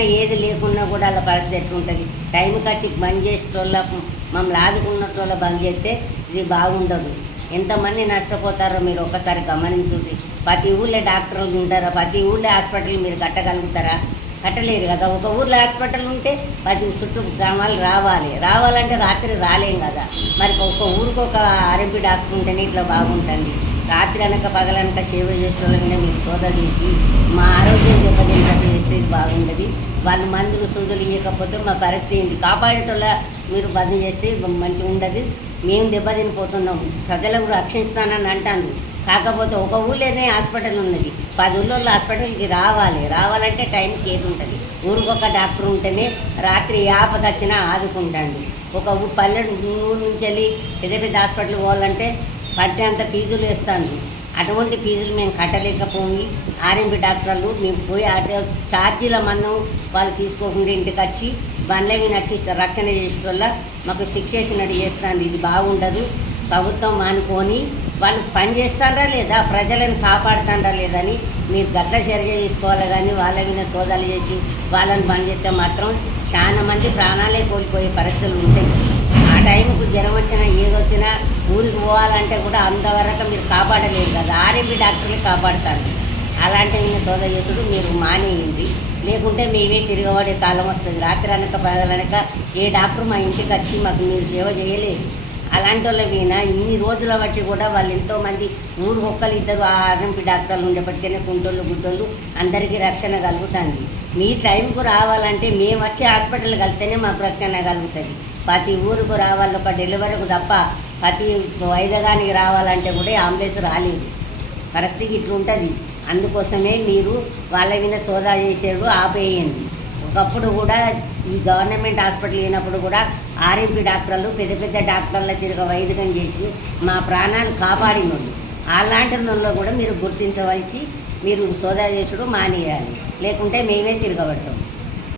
ఏది లేకున్నా కూడా వాళ్ళ పరిస్థితి ఎట్లుంటుంది? టైంకి వచ్చి బంద్ చేసేటోళ్ళ మమ్మల్ని ఆదుకున్నటోళ్ళ బంద్ చేస్తే ఇది బాగుండదు. ఎంతమంది నష్టపోతారో మీరు ఒకసారి గమనించుది ప్రతి ఊళ్ళో డాక్టర్లు ఉంటారా? ప్రతి ఊళ్ళో హాస్పిటల్ మీరు కట్టగలుగుతారా? కట్టలేరు కదా. ఒక ఊర్లో హాస్పిటల్ ఉంటే పది చుట్టూ గ్రామాలు రావాలి. రావాలంటే రాత్రి రాలేం కదా. మరి ఒక ఊరికి ఒక ఆరోగ్య డాక్టర్ ఉంటేనే ఇట్లా బాగుంటుంది. రాత్రి అనక పగలనక సేవ చేసేటోళ్ళని మీరు సోద చేసి మా ఆరోగ్యం దెబ్బతింటట్టు చేస్తే ఇది బాగుండదు. వాళ్ళు మందులు సూదులు ఇవ్వకపోతే మా పరిస్థితి ఏంటి కాపాడేటోళ్ళ మీరు బంద్ చేస్తే మంచిగా ఉండదు. మేము దెబ్బతినిపోతున్నాం. ప్రజలకు రక్షిస్తానని అంటాను కాకపోతే ఒక ఊళ్ళోనే హాస్పిటల్ ఉన్నది. పది ఊళ్ళో హాస్పిటల్కి రావాలి. రావాలంటే టైంకి ఏది ఉంటుంది? ఊరికొక డాక్టర్ ఉంటేనే రాత్రి ఆపద వచ్చినా ఆదుకుంటాండి. ఒక పల్లె ఊరు నుంచి వెళ్ళి పెద్ద పెద్ద హాస్పిటల్కి పోవాలంటే పట్టే అంత ఫీజులు వేస్తాను అటువంటి ఫీజులు మేము కట్టలేకపోయి ఆర్ఎంపీ డాక్టర్లు మేము పోయి అటు ఛార్జీల మనం వాళ్ళు తీసుకోకుండా ఇంటికి వచ్చి బండ్ల మీద రక్షణ చేసిన వల్ల మాకు శిక్ష వేసినట్టు చేస్తుంది ఇది బాగుండదు. ప్రభుత్వం మానుకొని వాళ్ళు పని చేస్తారా లేదా? ప్రజలను కాపాడుతారా లేదని మీరు గట్ల చర్య తీసుకోవాలి కానీ వాళ్ళ మీద సోదాలు చేసి వాళ్ళని పని చేస్తే మాత్రం చాలా మంది ప్రాణాలే కోల్పోయే పరిస్థితులు ఉంటాయి. టైంకు జ్వరం వచ్చినా ఏదొచ్చినా ఊరికి పోవాలంటే కూడా అంతవరకు మీరు కాపాడలేరు కదా. ఆర్ఎంపీ డాక్టర్లు కాపాడుతారు. అలాంటి నేను సోద చేసుడు మీరు మానేయండి. లేకుంటే మేమే తిరగబడే కాలం వస్తుంది. రాత్రి అనక పగలనక ఏ డాక్టర్ మా ఇంటికి వచ్చి మాకు మీరు సేవ చేయలేదు. అలాంటి వాళ్ళ మీద ఇన్ని రోజుల బట్టి కూడా వాళ్ళు ఎంతోమంది ఊరు ఒక్కరు ఇద్దరు ఆర్ఎంపీ డాక్టర్లు ఉండేప్పటికైనా కుంటోళ్ళు గుడ్డోళ్ళు అందరికీ రక్షణ కలుగుతుంది. మీ టైంకు రావాలంటే మేము వచ్చి హాస్పిటల్ కలితేనే మాకు రక్షణ కలుగుతుంది. ప్రతి ఊరుకు రావాలి ఒక డెలివరీకు తప్ప ప్రతి వైదగానికి రావాలంటే కూడా అంబులెన్స్ రాలేదు. పరిస్థితి ఇట్లుంటుంది అందుకోసమే మీరు వాళ్ళ మీద సోదా చేసేడు ఆపేయండి. ఒకప్పుడు కూడా ఈ గవర్నమెంట్ హాస్పిటల్ అయినప్పుడు కూడా ఆర్ఎంపీ డాక్టర్లు పెద్ద పెద్ద డాక్టర్ల తిరగ వైదికం చేసి మా ప్రాణాలు కాపాడిన అలాంటి వాళ్ళలో కూడా మీరు గుర్తించవలసి మీరు సోదా చేసుడు మానేయాలి. లేకుంటే మేమే తిరగబడతాం.